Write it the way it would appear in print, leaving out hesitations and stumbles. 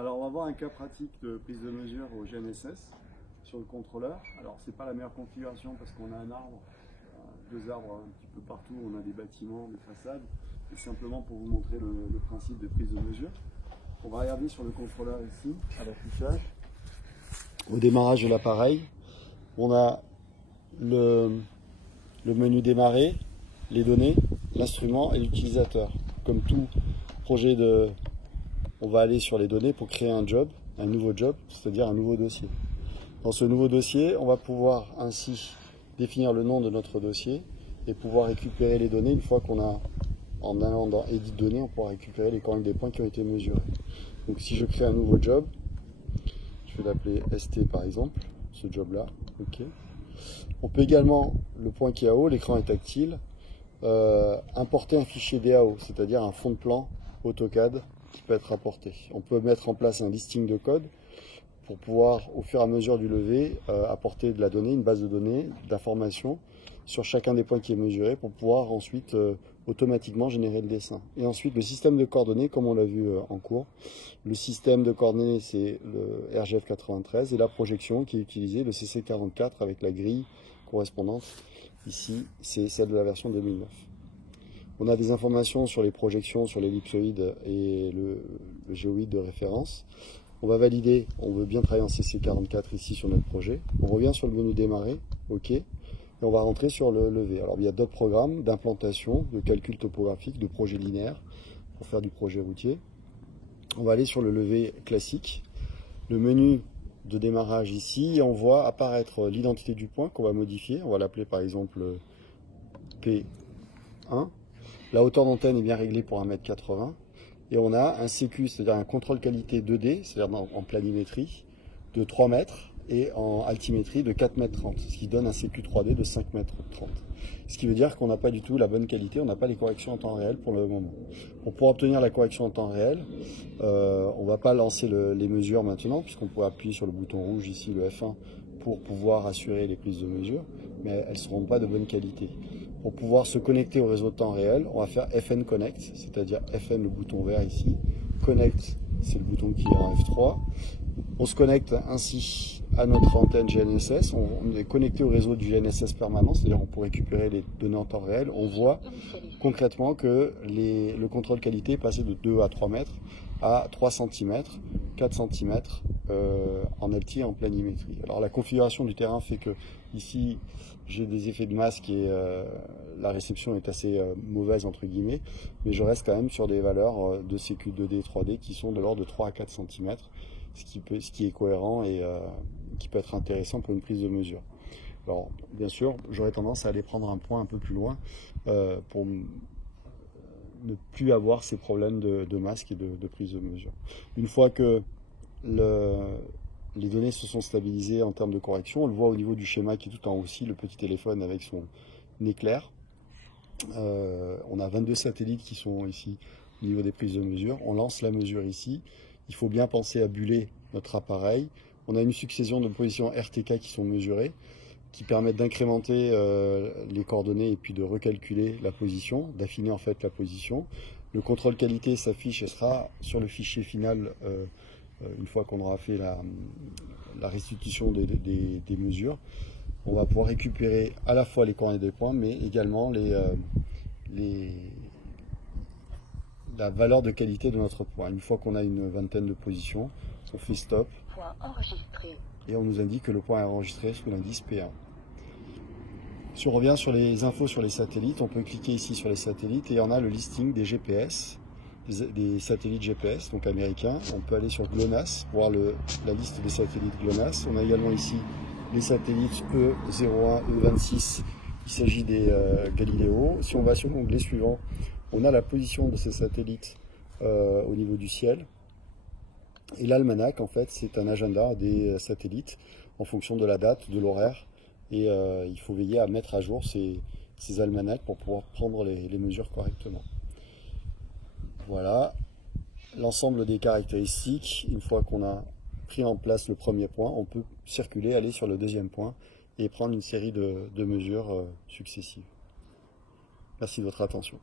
Alors on va voir un cas pratique de prise de mesure au GNSS sur le contrôleur. Alors c'est pas la meilleure configuration parce qu'on a un arbre, deux arbres un petit peu partout, on a des bâtiments, des façades. Et simplement pour vous montrer le principe de prise de mesure. On va regarder sur le contrôleur ici, à l'affichage. Au démarrage de l'appareil, on a le menu démarrer, les données, l'instrument et l'utilisateur. Comme tout projet on va aller sur les données pour créer un job, un nouveau job, c'est-à-dire un nouveau dossier. Dans ce nouveau dossier, on va pouvoir ainsi définir le nom de notre dossier et pouvoir récupérer les données une fois qu'on a, en allant dans Edit données, on pourra récupérer les coordonnées des points qui ont été mesurés. Donc si je crée un nouveau job, je vais l'appeler ST par exemple, ce job-là, ok. On peut également, le point qui est à haut, l'écran est tactile, importer un fichier DAO, c'est-à-dire un fond de plan AutoCAD qui peut être apporté. On peut mettre en place un listing de code pour pouvoir, au fur et à mesure du levé, apporter de la donnée, une base de données, d'informations sur chacun des points qui est mesuré pour pouvoir ensuite automatiquement générer le dessin. Et ensuite, le système de coordonnées, comme on l'a vu en cours. Le système de coordonnées, c'est le RGF93 et la projection qui est utilisée, le CC44 avec la grille correspondante. Ici, c'est celle de la version 2009. On a des informations sur les projections, sur l'ellipsoïde et le géoïde de référence. On va valider, on veut bien travailler en CC44 ici sur notre projet. On revient sur le menu démarrer, OK. Et on va rentrer sur le levé. Alors il y a d'autres programmes d'implantation, de calcul topographique, de projet linéaire pour faire du projet routier. On va aller sur le levé classique. Le menu de démarrage ici, et on voit apparaître l'identité du point qu'on va modifier. On va l'appeler par exemple P1. La hauteur d'antenne est bien réglée pour 1,80 m. Et on a un CQ, c'est-à-dire un contrôle qualité 2D, c'est-à-dire en planimétrie, de 3 mètres et en altimétrie de 4,30 m, ce qui donne un CQ 3D de 5,30 m. Ce qui veut dire qu'on n'a pas du tout la bonne qualité, on n'a pas les corrections en temps réel pour le moment. Pour pouvoir obtenir la correction en temps réel, on ne va pas lancer les mesures maintenant, puisqu'on pourra appuyer sur le bouton rouge ici, le F1, pour pouvoir assurer les prises de mesure, mais elles ne seront pas de bonne qualité. Pour pouvoir se connecter au réseau de temps réel, on va faire FN Connect, c'est-à-dire FN le bouton vert ici, Connect c'est le bouton qui est en F3. On se connecte ainsi à notre antenne GNSS, on est connecté au réseau du GNSS permanent, c'est-à-dire on peut récupérer les données en temps réel. On voit concrètement que le contrôle qualité est passé de 2 à 3 mètres à 3 cm, 4 cm en alti et en planimétrie. Alors la configuration du terrain fait que ici j'ai des effets de masque et la réception est assez mauvaise entre guillemets, mais je reste quand même sur des valeurs de CQ 2D et 3D qui sont de l'ordre de 3 à 4 cm, ce qui est cohérent et qui peut être intéressant pour une prise de mesure. Alors bien sûr, j'aurais tendance à aller prendre un point un peu plus loin pour ne plus avoir ces problèmes de masque et de prise de mesure. Une fois que les données se sont stabilisées en termes de correction, on le voit au niveau du schéma qui est tout en haut aussi, le petit téléphone avec son éclair. On a 22 satellites qui sont ici au niveau des prises de mesure. On lance la mesure ici. Il faut bien penser à buller notre appareil. On a une succession de positions RTK qui sont mesurées, qui permettent d'incrémenter les coordonnées et puis de recalculer la position, d'affiner en fait la position. Le contrôle qualité s'affiche et sera sur le fichier final une fois qu'on aura fait la restitution des mesures. On va pouvoir récupérer à la fois les coordonnées des points, mais également la valeur de qualité de notre point. Une fois qu'on a une vingtaine de positions, on fait stop. Point enregistré. Et on nous indique que le point est enregistré sous l'indice P1. Si on revient sur les infos sur les satellites, on peut cliquer ici sur les satellites et on a le listing des GPS, des satellites GPS, donc américains. On peut aller sur GLONASS, voir la liste des satellites GLONASS. On a également ici les satellites E01, E26, il s'agit des Galileo. Si on va sur l'onglet suivant, on a la position de ces satellites au niveau du ciel. Et l'almanach, en fait, c'est un agenda des satellites en fonction de la date, de l'horaire. Et il faut veiller à mettre à jour ces almanachs pour pouvoir prendre les mesures correctement. Voilà l'ensemble des caractéristiques. Une fois qu'on a pris en place le premier point, on peut circuler, aller sur le deuxième point et prendre une série de mesures successives. Merci de votre attention.